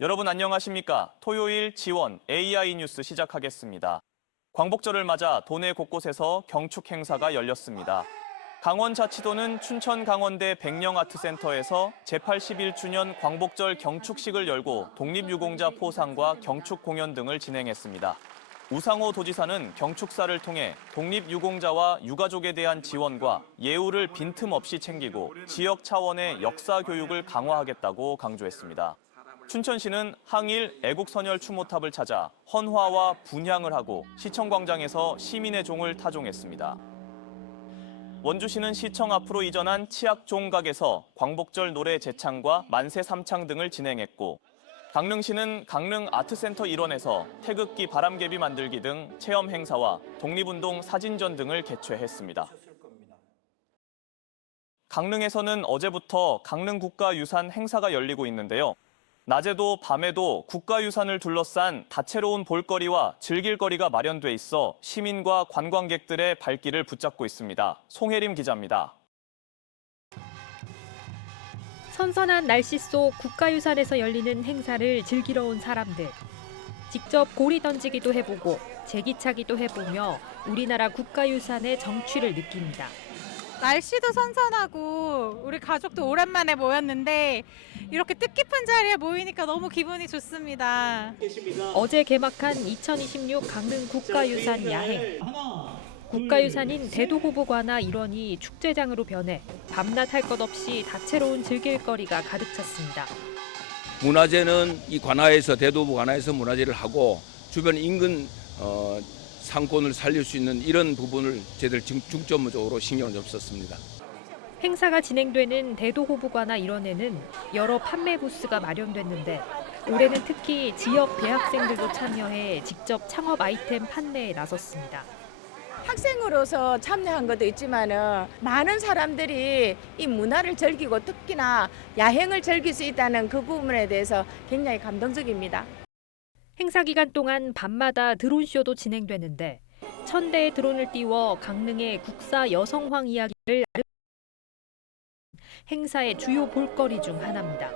여러분 안녕하십니까? 토요일 지원 AI 뉴스 시작하겠습니다. 광복절을 맞아 도내 곳곳에서 경축 행사가 열렸습니다. 강원자치도는 춘천 강원대 백령아트센터에서 제81주년 광복절 경축식을 열고 독립유공자 포상과 경축 공연 등을 진행했습니다. 우상호 도지사는 경축사를 통해 독립유공자와 유가족에 대한 지원과 예우를 빈틈없이 챙기고 지역 차원의 역사 교육을 강화하겠다고 강조했습니다. 춘천시는 항일 애국선열 추모탑을 찾아 헌화와 분향을 하고 시청광장에서 시민의 종을 타종했습니다. 원주시는 시청 앞으로 이전한 치악종각에서 광복절 노래 제창과 만세 삼창 등을 진행했고, 강릉시는 강릉 아트센터 일원에서 태극기 바람개비 만들기 등 체험 행사와 독립운동 사진전 등을 개최했습니다. 강릉에서는 어제부터 강릉국가유산 행사가 열리고 있는데요. 낮에도 밤에도 국가유산을 둘러싼 다채로운 볼거리와 즐길거리가 마련돼 있어 시민과 관광객들의 발길을 붙잡고 있습니다. 송혜림 기자입니다. 선선한 날씨 속 국가유산에서 열리는 행사를 즐기러 온 사람들. 직접 고리 던지기도 해보고 제기차기도 해보며 우리나라 국가유산의 정취를 느낍니다. 날씨도 선선하고 우리 가족도 오랜만에 모였는데 이렇게 뜻깊은 자리에 모이니까 너무 기분이 좋습니다. 어제 개막한 2026 강릉 국가유산 야행. 국가유산인 대도호부관화 일원이 축제장으로 변해 밤낮 할 것 없이 다채로운 즐길거리가 가득 찼습니다. 문화재는 이 관화에서 대도부 관화에서 문화재를 하고 주변 인근 상권을 살릴 수 있는 이런 부분을 저희들 중점적으로 신경을 좀 썼습니다. 행사가 진행되는 대도호부관화 일원에는 여러 판매 부스가 마련됐는데 올해는 특히 지역 대학생들도 참여해 직접 창업 아이템 판매에 나섰습니다. 학생으로서 참여한 것도 있지만은 많은 사람들이 이 문화를 즐기고 특히나 야행을 즐길 수 있다는 그 부분에 대해서 굉장히 감동적입니다. 행사 기간 동안 밤마다 드론쇼도 진행되는데 1000대의 드론을 띄워 강릉의 국사 여성황 이야기를 행사의 주요 볼거리 중 하나입니다.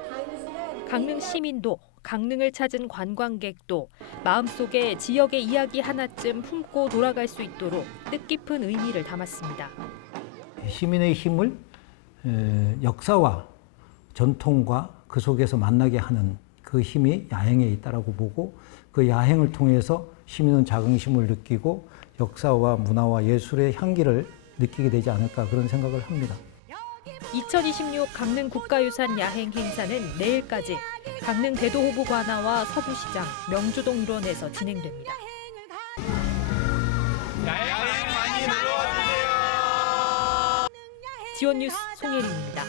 강릉 시민도 강릉을 찾은 관광객도 마음속에 지역의 이야기 하나쯤 품고 돌아갈 수 있도록 뜻깊은 의미를 담았습니다. 시민의 힘을 역사와 전통과 그 속에서 만나게 하는 그 힘이 야행에 있다고 보고 그 야행을 통해서 시민은 자긍심을 느끼고 역사와 문화와 예술의 향기를 느끼게 되지 않을까 그런 생각을 합니다. 2026 강릉 국가유산 야행 행사는 내일까지 강릉 대도호부 관화와 서부시장, 명주동 일원에서 진행됩니다. 야행 많이 놀러와주세요. 지원뉴스 송혜림입니다.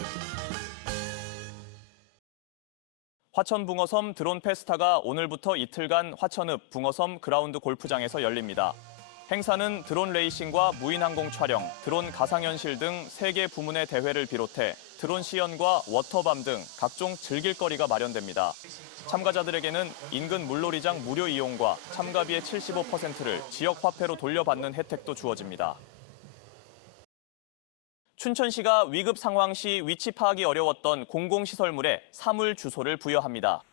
화천 붕어섬 드론 페스타가 오늘부터 이틀간 화천읍 붕어섬 그라운드 골프장에서 열립니다. 행사는 드론 레이싱과 무인항공 촬영, 드론 가상현실 등 3개 부문의 대회를 비롯해 드론 시연과 워터밤 등 각종 즐길거리가 마련됩니다. 참가자들에게는 인근 물놀이장 무료 이용과 참가비의 75%를 지역 화폐로 돌려받는 혜택도 주어집니다. 춘천시가 위급 상황 시 위치 파악이 어려웠던 공공시설물에 사물 주소를 부여합니다.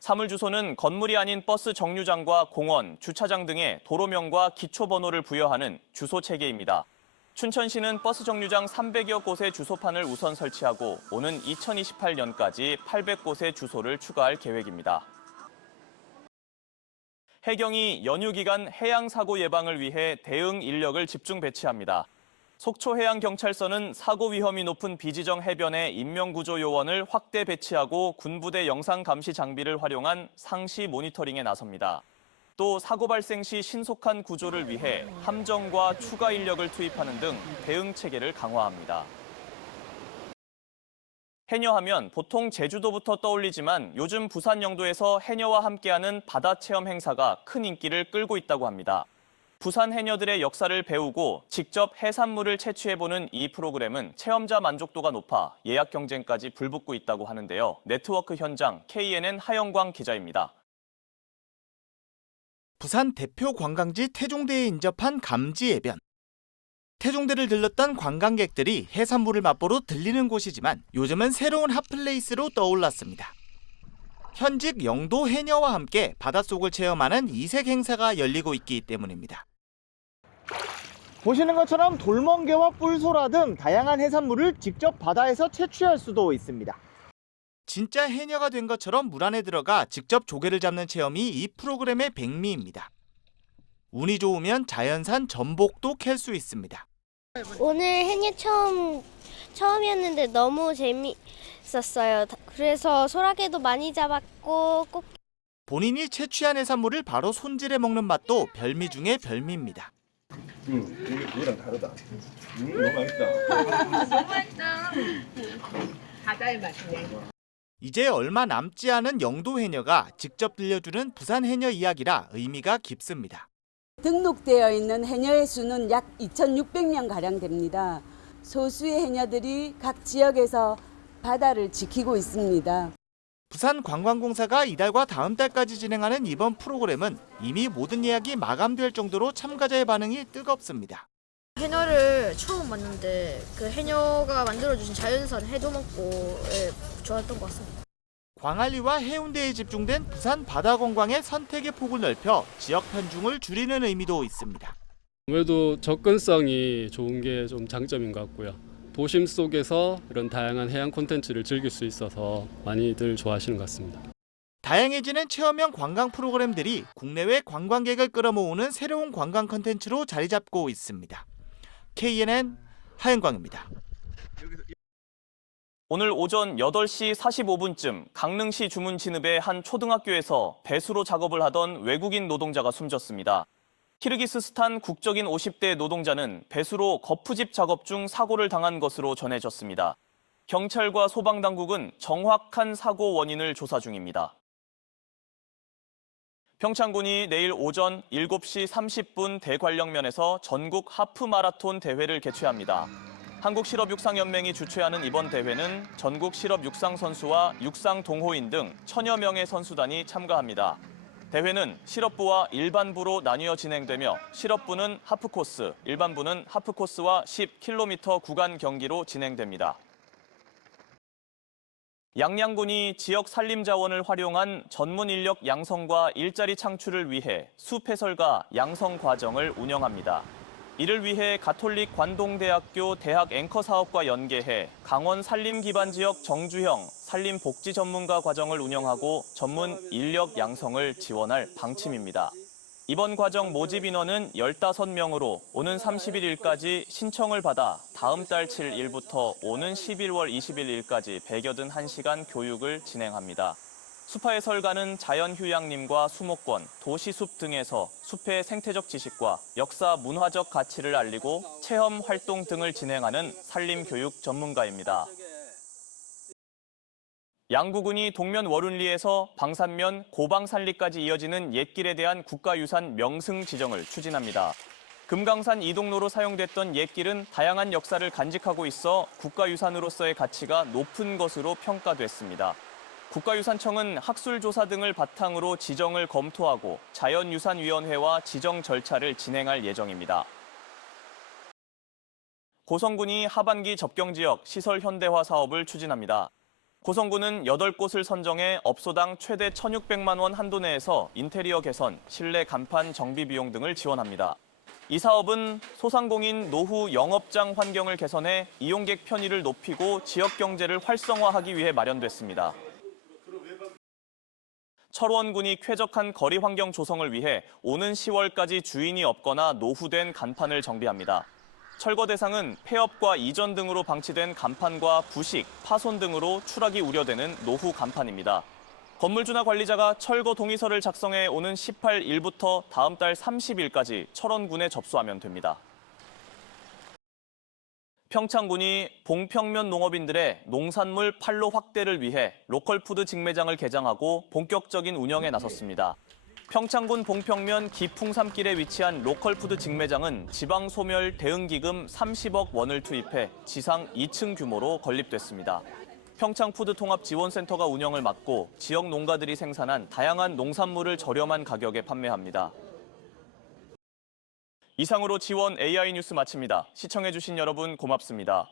사물 주소는 건물이 아닌 버스 정류장과 공원, 주차장 등의 도로명과 기초번호를 부여하는 주소 체계입니다. 춘천시는 버스 정류장 300여 곳의 주소판을 우선 설치하고 오는 2028년까지 800곳의 주소를 추가할 계획입니다. 해경이 연휴 기간 해양 사고 예방을 위해 대응 인력을 집중 배치합니다. 속초해양경찰서는 사고 위험이 높은 비지정 해변에 인명구조 요원을 확대 배치하고 군부대 영상감시 장비를 활용한 상시 모니터링에 나섭니다. 또 사고 발생 시 신속한 구조를 위해 함정과 추가 인력을 투입하는 등 대응 체계를 강화합니다. 해녀하면 보통 제주도부터 떠올리지만 요즘 부산 영도에서 해녀와 함께하는 바다 체험 행사가 큰 인기를 끌고 있다고 합니다. 부산 해녀들의 역사를 배우고 직접 해산물을 채취해보는 이 프로그램은 체험자 만족도가 높아 예약 경쟁까지 불붙고 있다고 하는데요. 네트워크 현장 KNN 하영광 기자입니다. 부산 대표 관광지 태종대에 인접한 감지해변. 태종대를 들렀던 관광객들이 해산물을 맛보러 들리는 곳이지만 요즘은 새로운 핫플레이스로 떠올랐습니다. 현직 영도 해녀와 함께 바닷속을 체험하는 이색 행사가 열리고 있기 때문입니다. 보시는 것처럼 돌멍게와 뿔소라 등 다양한 해산물을 직접 바다에서 채취할 수도 있습니다. 진짜 해녀가 된 것처럼 물 안에 들어가 직접 조개를 잡는 체험이 이 프로그램의 백미입니다. 운이 좋으면 자연산 전복도 캘 수 있습니다. 오늘 해녀 처음이었는데 너무 재미있었어요. 그래서 소라게도 많이 잡았고 본인이 채취한 해산물을 바로 손질해 먹는 맛도 별미 중의 별미입니다. 이게 그거랑 다르다. 너무 맛있다. 바다의 맛이네. 이제 얼마 남지 않은 영도 해녀가 직접 들려주는 부산 해녀 이야기라 의미가 깊습니다. 등록되어 있는 해녀의 수는 약 2,600명 가량 됩니다. 소수의 해녀들이 각 지역에서 바다를 지키고 있습니다. 부산관광공사가 이달과 다음 달까지 진행하는 이번 프로그램은 이미 모든 예약이 마감될 정도로 참가자의 반응이 뜨겁습니다. 해녀를 처음 봤는데 그 해녀가 만들어주신 자연산 회도 먹고 좋았던 것 같습니다. 광안리와 해운대에 집중된 부산 바다 관광의 선택의 폭을 넓혀 지역 편중을 줄이는 의미도 있습니다. 아무래도 접근성이 좋은 게 좀 장점인 것 같고요. 도심 속에서 이런 다양한 해양 콘텐츠를 즐길 수 있어서 많이들 좋아하시는 것 같습니다. 다양해지는 체험형 관광 프로그램들이 국내외 관광객을 끌어모으는 새로운 관광 콘텐츠로 자리 잡고 있습니다. KNN 하영광입니다. 오늘 오전 8시 45분쯤 강릉시 주문 진읍의 한 초등학교에서 배수로 작업을 하던 외국인 노동자가 숨졌습니다. 키르기스스탄 국적인 50대 노동자는 배수로 거푸집 작업 중 사고를 당한 것으로 전해졌습니다. 경찰과 소방당국은 정확한 사고 원인을 조사 중입니다. 평창군이 내일 오전 7시 30분 대관령면에서 전국 하프 마라톤 대회를 개최합니다. 한국실업육상연맹이 주최하는 이번 대회는 전국 실업육상 선수와 육상 동호인 등 1000여 명의 선수단이 참가합니다. 대회는 실업부와 일반부로 나뉘어 진행되며 실업부는 하프코스, 일반부는 하프코스와 10km 구간 경기로 진행됩니다. 양양군이 지역 산림 자원을 활용한 전문 인력 양성과 일자리 창출을 위해 숲해설가 양성 과정을 운영합니다. 이를 위해 가톨릭 관동대학교 대학 앵커 사업과 연계해 강원 산림기반지역 정주형 산림복지 전문가 과정을 운영하고 전문 인력 양성을 지원할 방침입니다. 이번 과정 모집 인원은 15명으로 오는 31일까지 신청을 받아 다음 달 7일부터 오는 11월 21일까지 181시간 교육을 진행합니다. 숲해설가는 자연휴양림과 수목권, 도시숲 등에서 숲의 생태적 지식과 역사 문화적 가치를 알리고 체험 활동 등을 진행하는 산림교육 전문가입니다. 양구군이 동면 월운리에서 방산면 고방산리까지 이어지는 옛길에 대한 국가유산 명승 지정을 추진합니다. 금강산 이동로로 사용됐던 옛길은 다양한 역사를 간직하고 있어 국가유산으로서의 가치가 높은 것으로 평가됐습니다. 국가유산청은 학술조사 등을 바탕으로 지정을 검토하고 자연유산위원회와 지정 절차를 진행할 예정입니다. 고성군이 하반기 접경지역 시설 현대화 사업을 추진합니다. 고성군은 8곳을 선정해 업소당 최대 1,600만 원 한도 내에서 인테리어 개선, 실내 간판 정비 비용 등을 지원합니다. 이 사업은 소상공인 노후 영업장 환경을 개선해 이용객 편의를 높이고 지역 경제를 활성화하기 위해 마련됐습니다. 철원군이 쾌적한 거리 환경 조성을 위해 오는 10월까지 주인이 없거나 노후된 간판을 정비합니다. 철거 대상은 폐업과 이전 등으로 방치된 간판과 부식, 파손 등으로 추락이 우려되는 노후 간판입니다. 건물주나 관리자가 철거 동의서를 작성해 오는 18일부터 다음 달 30일까지 철원군에 접수하면 됩니다. 평창군이 봉평면 농업인들의 농산물 판로 확대를 위해 로컬푸드 직매장을 개장하고 본격적인 운영에 나섰습니다. 평창군 봉평면 기풍산길에 위치한 로컬푸드 직매장은 지방소멸 대응기금 30억 원을 투입해 지상 2층 규모로 건립됐습니다. 평창푸드통합지원센터가 운영을 맡고 지역 농가들이 생산한 다양한 농산물을 저렴한 가격에 판매합니다. 이상으로 지원 AI 뉴스 마칩니다. 시청해주신 여러분 고맙습니다.